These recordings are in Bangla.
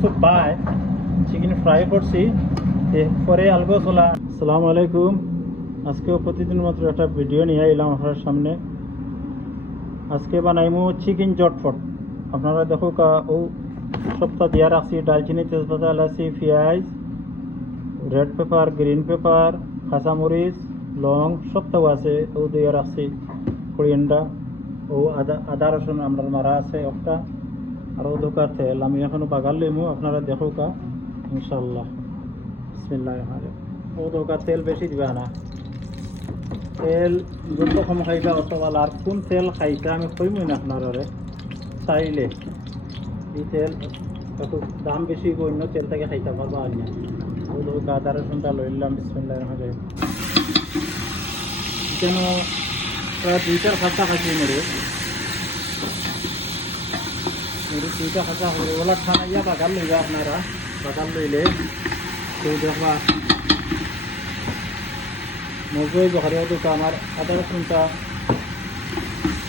কিছু পায় চিকেন ফ্রাই করছি পরে আলগো চলা। আসসালামু আলাইকুম। আজকেও প্রতিদিন মাত্র একটা ভিডিও নিয়ে এলাম আপনার সামনে। আজকে বানাইমু চিকেন জটফট। আপনারা দেখো ও সপ্তাহ দিয়া রাখছি ডালচিনি, তেজপাতা, এলাচি, পেঁয়াজ, রেড পেপার, গ্রিন পেপার, কাঁচামরিচ, লং সপ্তাহ আছে ও দিয়ে রাখছি। কোরিয়েন্ডার ও আদা রসুন আমরা মারা আছে একটা। আর ও দোকা তেল আমি এখনো বাগাল লইমু, আপনারা দেখো ইনশাল্লাহ। বিসমিল্লাহ। ও দোকা তেল বেশি দিবা না, তেল যত কম খাইবা অত ভালো। আর কোন তেল খাইতা আমি কইমই না আপনারা চাইলে। এই তেল একটু দাম বেশি অন্য তেল থেকে খাইতে পারবা আর না। ও দোকা আদা রসুনটা লইলাম। বিসমিল্লাহ। কেন প্রায় 2টার কাছাকাছি মুড়ি দুইটা খাঁচা হলো ওলা ঠানাইয়া বাগাল লইবা। আপনারা বাগাল লইলে কেউ দেখবা মজুই বহারিয়া দুটো আমার আদা রসুনটা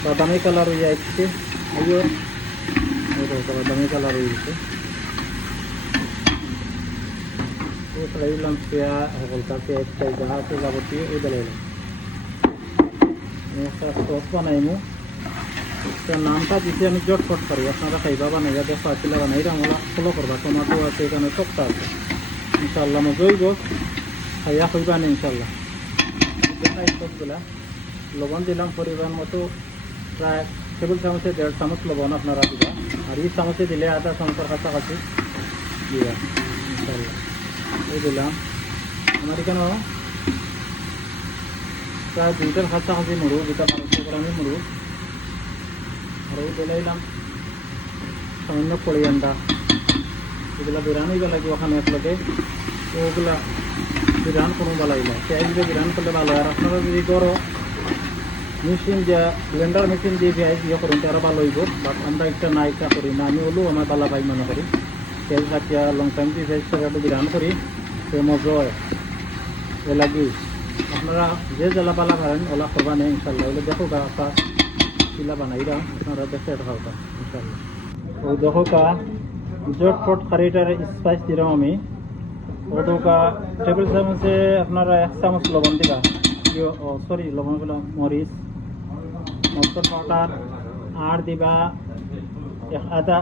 বাদামি কালার হয়ে যাচ্ছে। আইও বাদামি কালার হয়ে গেছে। ও ফ্রাইলাম পেঁয়া হলকা পেঁয়াজ যা আছে যাবতীয় ওই বেলাইলাম। একটা সস বানাইমু, নামটা দিতে আমি জটফট করি। আপনারা খাইবা বানাইয়া দেখো আসলে বানাইরা আমরা ফলো করবা। টমাটো আছে এখানে, সবটা আছে ইনশাল্লাহ। মজইব খাইয়া খুঁজবা না ইনশাল্লাহ। সবগুলা লবণ দিলাম পরিমাণ মতো, প্রায় টেবিল চামচে 1.5 চামচ লবণ আপনারা দিবা। আর এই চামচে দিলে আধা চামচের কাছাকাছি দিবা ইনশাল্লাহ। এই দিলাম আমার এখানেও প্রায় 2টার কাছাকাছি মুড়ু, যেটা 1200 গ্রামের মুড়ু। আর ওই দিলাইলাম সামান্য কোরিয়ান্ডার। এগুলা বিরান হইবা লাগবে ওখানে একলগে। ওগুলা বিরান কোনো ভালো হইলা, পেঁয়াজ দিয়ে বিরান করলে ভালো। আর আপনারা যদি করো মেশিন যে ব্লেন্ডার মেশিন দিয়ে পেঁয়াজ ইয়ে করুন তারা ভালো হইব। বাট আমরা একটা না একটা করি না, আমি হলেও আমার বালা ভাই মনে করি পেঁয়াজ কাটিয়া লং টাইম দিয়ে পেঁয়াজ করে একটু বিরান করি সে মজা হয়। এ লাগি আপনারা যে জ্বালা পালা পারেন ওলা করবা নেই ইনশাল্লাহ। ওগুলো দেখো গা শিলা বানাইরা আপনারা দেখে খাওয়া ইনশাল্লাহ। ও দেখো জটফট কারিটার স্পাইস দিলাম আমি। ও দোকা টেবিল চামচে আপনারা 1 চামচ লবণ দিবা। সরি লবণ গুলো মরিচ মশলা পাউডার। আর দিবা আধা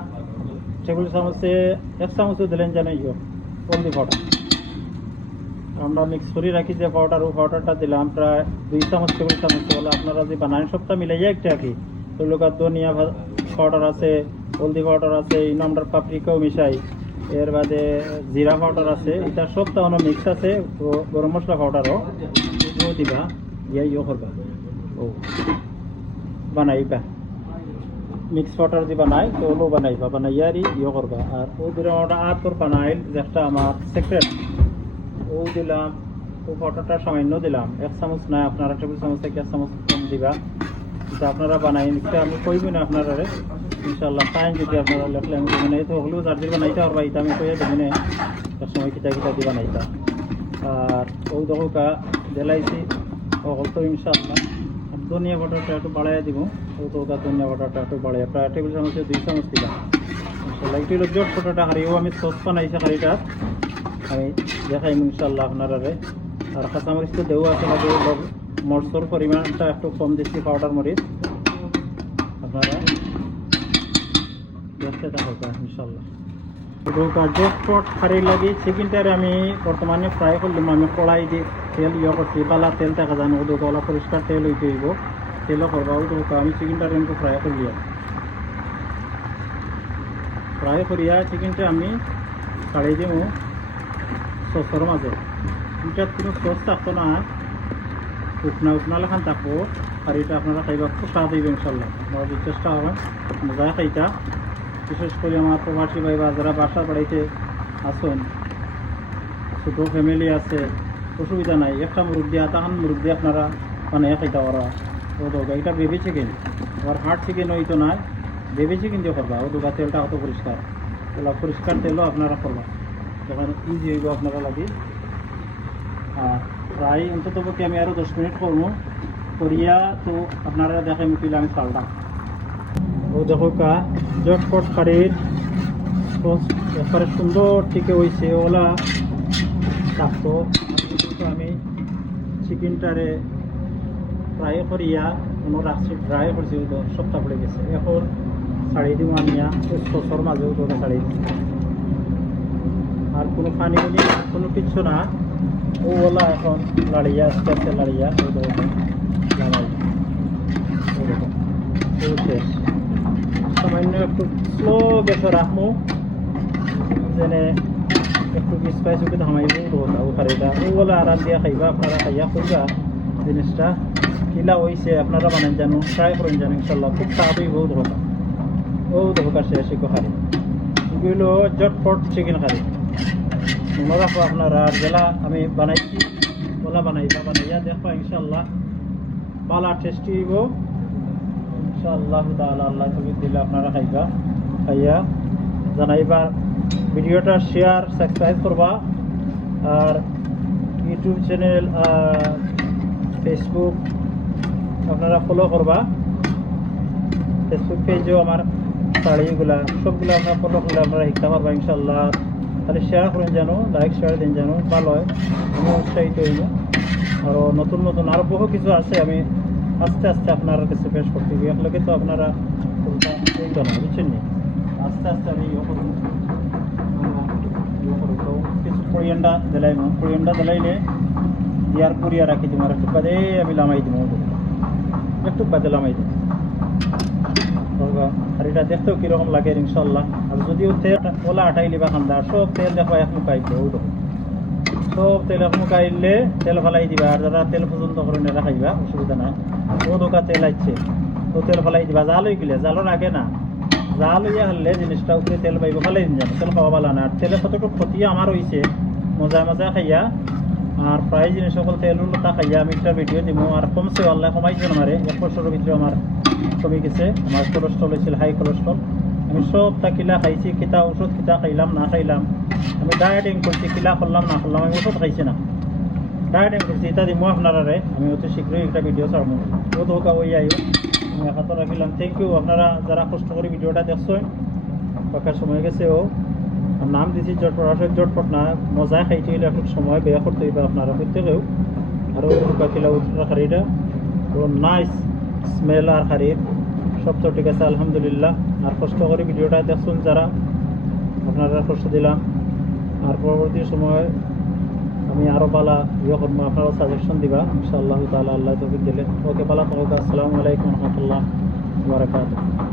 টেবিল চামচে 1 চামচও দিলেন জানাই হলদি পাউডার। আমরা মিক্স করে রাখি যে পাউডার, ও পাউডারটা দিলাম প্রায় 2 চামচ টেবিল চামচ। বলে আপনারা যে বানান সবটা মিলাইয়া একটা কি ওই লোক ধনিয়া পাউডার আছে, হলদি পাউডার আছে, ইনো আমরা পাপরিকাও মিশাই। এর বাদে জিরা পাউডার আছে, এটা সবটা অন্য মিক্স আছে। ও গরম মশলা পাউডারও এগুলো দিবা, ইয়ে করবা ও বানাইবা। মিক্স পাউডার যে বানাই তো ওগুলো বানাইবা, বানাইয়ারই ইয়ে করবা। আর ও দিলাম ওটা আতর বানাইল যেটা আমার সিক্রেট, ও দিলাম। ও পাউডারটা সামান্য দিলাম, 1 চামচ না, আপনারা টেবিল চামচ থেকে 1 চামচ কম দিবা। এটা আপনারা বানাই আমি কইবই না আপনারা ইনশাল্লাহ। টাইম যদি আপনারা লেখলে আমি মানে তো হলেও জার্জির বানাইতে পারবা। এটা আমি কইয়া দেবেন এক সময় কিতা দিয়ে বানাইতা। আর ও দোকা দেলাইছি ও তো ইনশাল্লাহ। ধনিয়া পাউডারটা একটু বাড়াইয়া দিব। ও দোকা ধনিয়া পাউডারটা একটু বাড়াইয়া প্রায় টেবিল চামচে 2 চামচ দিলাম ইনশাল্লাহ। একটু হলো জট ফটোটা হারিয়েও আমি সস বানাইছি হারিটা আমি দেখাই ইনশাল্লাহ আপনারা। আর কাঁচামরিচ তো দেওয়া আছে, মরচর পরিমাণটা একটু কম দিচ্ছি, পাউডার মরিচ আপনারা দেখতে থাকো ইনশাল্লাহ। জটফট খারি লাগি চিকেনটারে আমি বর্তমানে ফ্রাই করলাম। আমি কড়াই দিয়ে তেল ইয়ে করছি, বালা তেল দেখা যায় না, ওদের গলা পরিষ্কার তেল হইতে হইব, তেলও করবা। ওদের আমি চিকেনটারে কিন্তু ফ্রাই করলিয়া, ফ্রাই করিয়া চিকেনটা আমি কাড়ি দিব সসের মাঝে। এটার কোনো সস থাকতো না, উঠনা লেখান থাকবো। আর এটা আপনারা খাইবা খুব স্বাদ হইবে ইনশাল্লাহ। আমার চেষ্টা হবে মজায় খাইতা। বিশেষ করে আমার প্রবাসী ভাই বা যারা বাসা বাড়িতে আসুন, ছোটো ফ্যামিলি আছে, অসুবিধা নাই। একটা মুরগ দিয়ে আতাখান মুরগ দিয়ে আপনারা বানাইয়া খাইতে পারা। ও দোকা এটা বেবি চিকেন, আবার হার্ড চিকেন হইতো না, বেবি চিকেন দিয়ে করবা। ও দোকা তেলটা অত পরিষ্কার, তেলা পরিষ্কার তেলও আপনারা করবা, তখন ইজি হইব আপনারা লাগি। আর প্রায় অন্তত পক্ষে আমি আরও 10 মিনিট করবো করিয়া তো আপনারা দেখাই মুখিলে আমি চালটা। ও দেখো জটফট কারির একবারে সুন্দর টিকে হয়েছে ওলা থাকতো। কিন্তু আমি চিকেনটারে ফ্রাই করিয়া কোনো রাখছি, ড্রাই করছি, তো সবটা পড়ে গেছে। এখন ছাড়িয়ে দিব আনিয়া ওই সসর মাঝেও তো ছাড়িয়ে দিই। আর কোনো পানি উনি কোনো কিচ্ছু না, ও ওলা এখন লাড়িয়া আস্তে আস্তে লাড়িয়া ওই দেখো লাগাই ওই দেখো ও শেষ। সামান্য একটু স্লো গ্যাসে রাখবো, যেনে একটু স্পাইস উঠে থামাইব রোদা ও খারিটা ও বলে আরাম দিয়া খাইবা। আপনারা খাইয়া খুঁজা জিনিসটা কিলা হয়েছে, আপনারা বানান জানো, ট্রাই করেন জানো, ইনশাল্লাহ খুব তাড়াতাড়ি বহুত ধোকা ও ধোকা শেষ একটু খারি। এগুলো জটপট চিকেন খারি মনে রাখবো আপনারা। আর যেলা আমি বানাইছি ওলা বানাইবা, বানাইয়া দেখবা ইনশাল্লাহ ভালো টেস্টি হইব ইনশাআল্লাহ তাআলা। আল্লাহ তৌফিক দিলে আপনারা খাইবা, খাইয়া জানাইবা। ভিডিওটা শেয়ার সাবস্ক্রাইব করবা। আর ইউটিউব চ্যানেল ফেসবুক আপনারা ফলো করবা। ফেসবুক পেজেও আমার শাড়িগুলা সবগুলো আপনারা ফলো করলে আপনারা শিখতে পারবা ইনশাআল্লাহ। তাহলে শেয়ার করেন জানো, লাইক শেয়ার দিন জানো, ভালো হয়, আমি উৎসাহিত হইব। আরও নতুন নতুন আরও বহু কিছু আছে, আমি আস্তে আস্তে আপনার কাছে পেশ করতে হবে। একলগে তো আপনারা এইটা না বুঝছেন নি, আস্তে আস্তে আমি তো কিছু কোরিয়ান্ডা দিলাই, কোরিয়ান্ডা দিলাইলে দিয়ার পুরিয়া রাখি দিব। আর একটু বাদে আমি লামাই দিব, একটু বাদে লামাই দিব। আর এটা দেখতেও কীরকম লাগে ইনশাল্লাহ। আর যদিও তেল ওলা আটাই লিবা খান্দা, সব তেল দেখো এক মুখাইতে ও সব তেল এক মুখাইলে তেল ফেলাই দিবা। আর যারা তেল পর্যন্ত করেন এরা খাইবা, অসুবিধা নাই। ও দোকা তেল আসছে তো তেল ফেলাই দিবা। জাল হয়ে গেলে জালর আগে না, জাল হইয়া হলে জিনিসটা উপরে তেল পাইব, ফেলাই দিন জানো, তেল খাওয়া ভালো না। আর তেলের কতটুকু ক্ষতি আমার হয়েছে মজা মজা খাইয়া। আর প্রায় জিনিস সকল তেলগুলো তা খাইয়া আমি একটা ভিডিও দিব। আর কমছে আল্লাহ কমাইছে আমারে, 1 বছরের ভিতরে আমার কমে গেছে। আমার কোলেস্ট্রল হয়েছিল, হাই কোলেস্ট্রল। আমি সবটা কিলা খাইছি, কিতা ওষুধ কিতা খাইলাম না খাইলাম, আমি ডায়েটিং করছি, কিলা করলাম না করলাম, আমি ওষুধ খাইছি না, ডায়েটিং করছি। এটা দিব আপনারা, আমি অতি শীঘ্রই একটা ভিডিও ছাড়বো। ও ধোকা ওই আইও আমি একাত রাখিলাম। থ্যাংক ইউ আপনারা যারা কষ্ট করে ভিডিওটা দেখছেন। পাকার সময় গেছে ও নাম দিছি জটপট, আসলে জটপট না, মজা খাইতে হইলে একটু সময় ব্যয় করতে হইবে আপনারা প্রত্যেকেও। আরও কিলা উঠা খারিটা তো নাইস স্মেল আর খারির সব তো ঠিক আছে আলহামদুলিল্লাহ। আর কষ্ট করে ভিডিওটা দেখছেন যারা, আপনারা কষ্ট দিলাম। আর পরবর্তী সময় আমি আরও পালা ইয়ে করবো, আপনারাও সাজেশন দিবা ইনশাআল্লাহ তাআলা। আল্লাহ তৌফিক দিলে। ওকে পালা থাকুক। আসসালামু আলাইকুম রহমতুল্লাহ বারাকাতুহু।